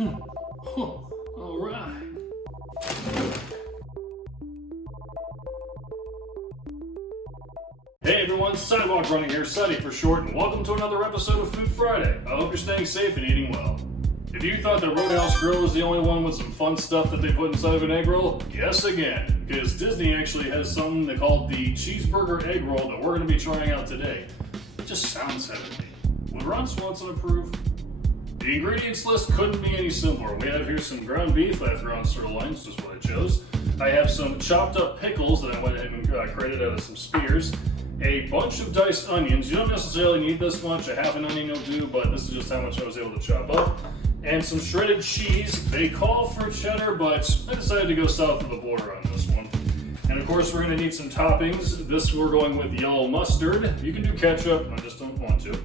All right. Hey everyone, Sidewalk running here, Suddy for short, and welcome to another episode of Food Friday. I hope you're staying safe and eating well. If you thought that Roadhouse Grill was the only one with some fun stuff that they put inside of an egg roll, guess again, because Disney actually has something they call the Cheeseburger egg roll that we're going to be trying out today. It just sounds heavenly. Would Ron Swanson approve? The ingredients list couldn't be any simpler. We have here some ground beef, I have ground sirloins, just what I chose. I have some chopped up pickles that I went ahead and created out of some spears. A bunch of diced onions. You don't necessarily need this much, a half an onion will do, but this is just how much I was able to chop up. And some shredded cheese. They call for cheddar, but I decided to go south of the border on this one. And of course we're going to need some toppings. This we're going with yellow mustard. You can do ketchup, I just don't want to.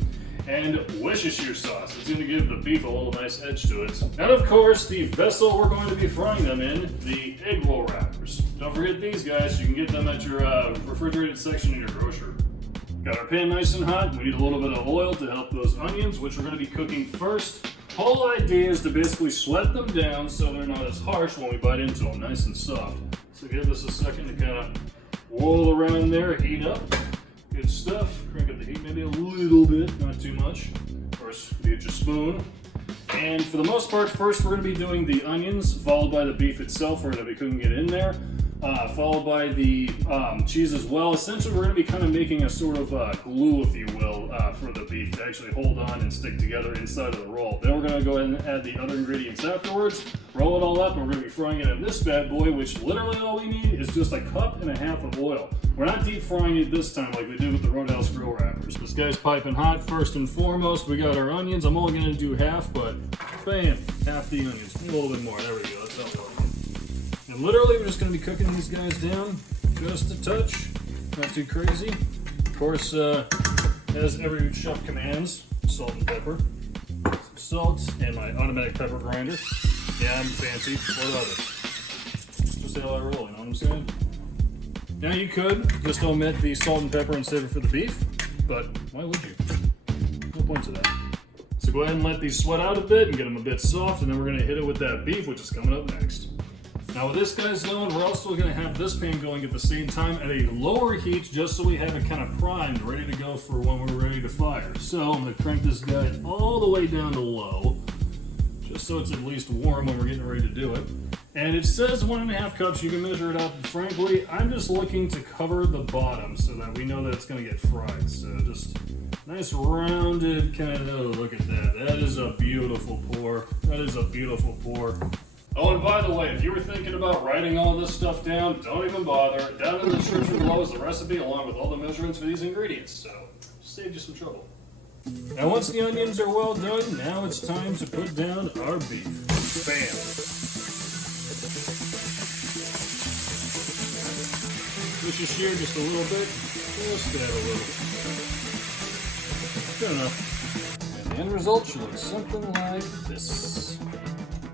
And Worcestershire sauce. It's going to give the beef a little nice edge to it. And of course, the vessel we're going to be frying them in, the egg roll wrappers. Don't forget these guys. You can get them at your refrigerated section in your grocery. Got our pan nice and hot. We need a little bit of oil to help those onions, which we're going to be cooking first. Whole idea is to basically sweat them down so they're not as harsh when we bite into them, nice and soft. So give this a second to kind of roll around there, heat up. Good stuff. Crank up the heat maybe a little bit, not too much. Of course, get your spoon. And for the most part, first we're going to be doing the onions, followed by the beef itself, where we couldn't get in there. Followed by the cheese as well. Essentially, we're going to be kind of making a sort of glue, if you will, for the beef to actually hold on and stick together inside of the roll. Then we're going to go ahead and add the other ingredients afterwards, roll it all up, and we're going to be frying it in this bad boy, which literally all we need is just a cup and a half of oil. We're not deep frying it this time like we did with the Roadhouse Grill wrappers. This guy's piping hot. First and foremost, we got our onions. I'm only going to do half, but bam, half the onions. A little bit more. There we go. That's how it works. And literally, we're just going to be cooking these guys down just a touch, not too crazy. Of course, as every chef commands, salt and pepper. Salt and my automatic pepper grinder. Yeah, I'm fancy. What other? Just how I roll, you know what I'm saying? Now you could just omit the salt and pepper and save it for the beef, but why would you? No point to that. So go ahead and let these sweat out a bit and get them a bit soft, and then we're going to hit it with that beef, which is coming up next. Now with this guy's going, we're also going to have this pan going at the same time at a lower heat, just so we have it kind of primed, ready to go for when we're ready to fire. So I'm going to crank this guy all the way down to low, just so it's at least warm when we're getting ready to do it. And it says 1.5 cups, you can measure it out, but frankly, I'm just looking to cover the bottom so that we know that it's going to get fried. So just nice rounded kind of, oh, look at that. That is a beautiful pour. That is a beautiful pour. Oh, and by the way, if you were thinking about writing all this stuff down, don't even bother. Down in the description below is the recipe along with all the measurements for these ingredients, so save you some trouble. Now once the onions are well done, now it's time to put down our beef. Bam! Push your shear just a little bit, just add a little. Good enough. And the end result should look something like this.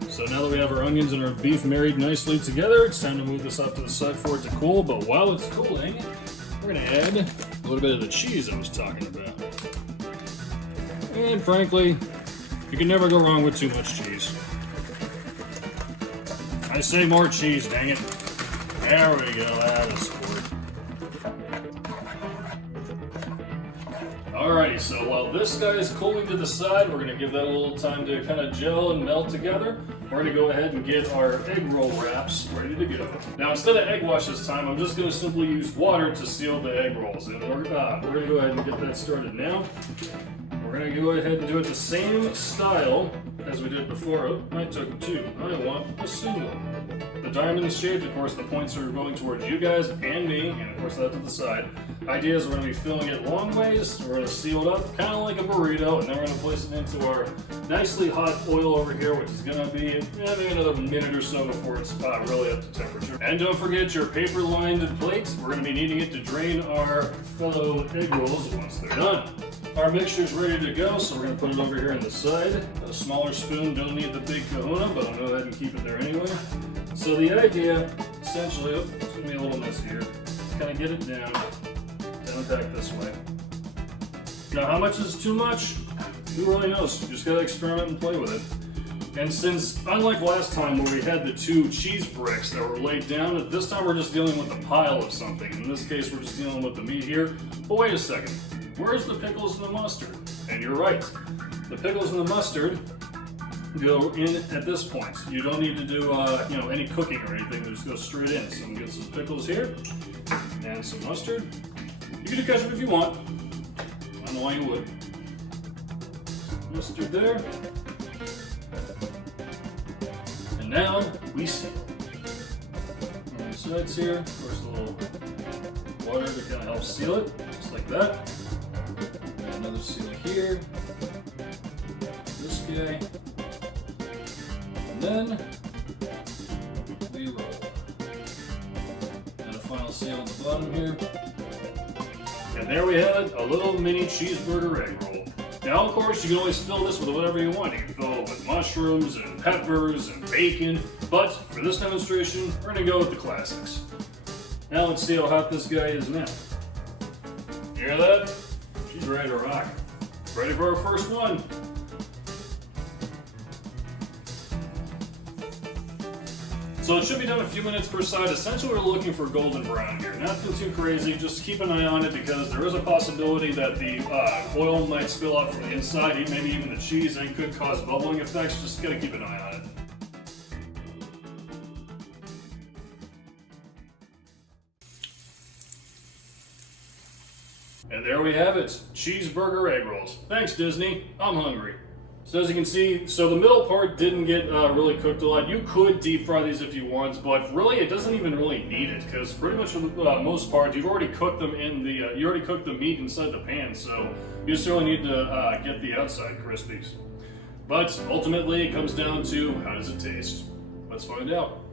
So now that we have our onions and our beef married nicely together, it's time to move this up to the side for it to cool. But while it's cooling, we're going to add a little bit of the cheese I was talking about. And frankly, you can never go wrong with too much cheese. I say more cheese, dang it. There we go, that is sport. Alrighty, so while this guy is cooling to the side, we're going to give that a little time to kind of gel and melt together. We're going to go ahead and get our egg roll wraps ready to go. Now instead of egg wash this time, I'm just going to simply use water to seal the egg rolls. And we're going to go ahead and get that started now. We're going to go ahead and do it the same style as we did before. Oh, I took two. I want a single. The diamond shaped, of course, the points are going towards you guys and me, and of course that to the side. Idea is we're going to be filling it long ways. We're going to seal it up, kind of like a burrito, and then we're going to place it into our nicely hot oil over here, which is going to be maybe another minute or so before it's really up to temperature. And don't forget your paper-lined plate. We're going to be needing it to drain our fellow egg rolls once they're done. Our mixture's ready to go, so we're going to put it over here on the side. A smaller spoon, don't need the big kahuna, but I'll go ahead and keep it there anyway. So the idea, essentially, it's going to be a little messy here, kind of get it down and back this way. Now how much is too much? Who really knows? You just got to experiment and play with it. And since, unlike last time where we had the 2 cheese bricks that were laid down, this time we're just dealing with a pile of something. In this case, we're just dealing with the meat here. But wait a second, where's the pickles and the mustard? And you're right, the pickles and the mustard go in at this point. You don't need to do any cooking or anything, they just go straight in. So I'm gonna get some pickles here, and some mustard. You can do ketchup if you want. I don't know why you would. Mustard there. Now we seal. On the sides here, of course, a little water to kind of help seal it, just like that. And another seal here. This guy. And then we roll. And a final seal on the bottom here. And there we have it, a little mini cheeseburger egg roll. Now, of course, you can always fill this with whatever you want. You can fill it with mushrooms and peppers and bacon, but for this demonstration, we're gonna go with the classics. Now let's see how hot this guy is now. You hear that? She's ready to rock. Ready for our first one. So it should be done a few minutes per side. Essentially, we're looking for golden brown here. Nothing too crazy, just keep an eye on it because there is a possibility that the oil might spill out from the inside, maybe even the cheese, and it could cause bubbling effects. Just gotta keep an eye on it. And there we have it, cheeseburger egg rolls. Thanks, Disney, I'm hungry. So as you can see, so the middle part didn't get really cooked a lot. You could deep fry these if you want, but really it doesn't even really need it because pretty much for the most part, you've already cooked them in the, you already cooked the meat inside the pan, so you just really need to get the outside crispies. But ultimately it comes down to how does it taste? Let's find out.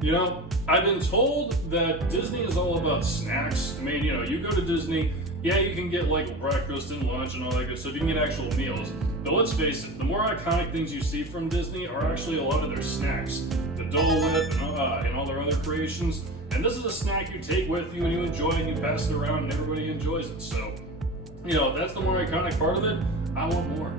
You know, I've been told that Disney is all about snacks. I mean, you know, you go to Disney, yeah, you can get like breakfast and lunch and all that good stuff. You can get actual meals. But let's face it, the more iconic things you see from Disney are actually a lot of their snacks. The Dole Whip and all their other creations. And this is a snack you take with you and you enjoy it and you pass it around and everybody enjoys it. So, you know, that's the more iconic part of it. I want more.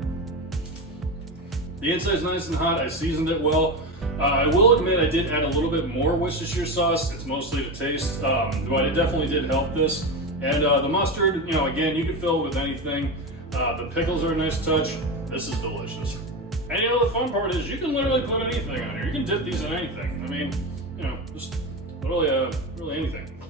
The inside's nice and hot. I seasoned it well. I will admit I did add a little bit more Worcestershire sauce. It's mostly to taste, but it definitely did help this. And the mustard, you know, again, you can fill it with anything. The pickles are a nice touch. This is delicious. And you know, the fun part is you can literally put anything on here. You can dip these in anything. I mean, you know, just really anything.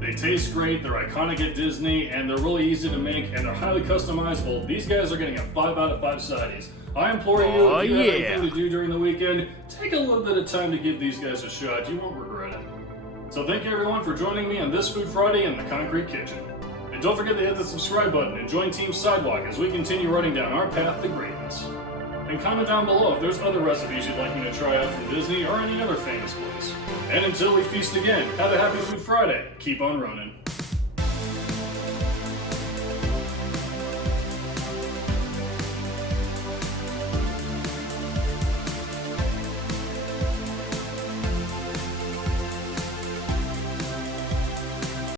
They taste great, they're iconic at Disney, and they're really easy to make, and they're highly customizable. These guys are getting a 5 out of 5 sideys. I implore you, if you have anything to do during the weekend, take a little bit of time to give these guys a shot. You won't regret it. So thank you everyone for joining me on this Food Friday in the Concrete Kitchen. And don't forget to hit the subscribe button and join Team Sidewalk as we continue running down our path to greatness. And comment down below if there's other recipes you'd like me to try out from Disney or any other famous place. And until we feast again, have a happy Food Friday. Keep on running.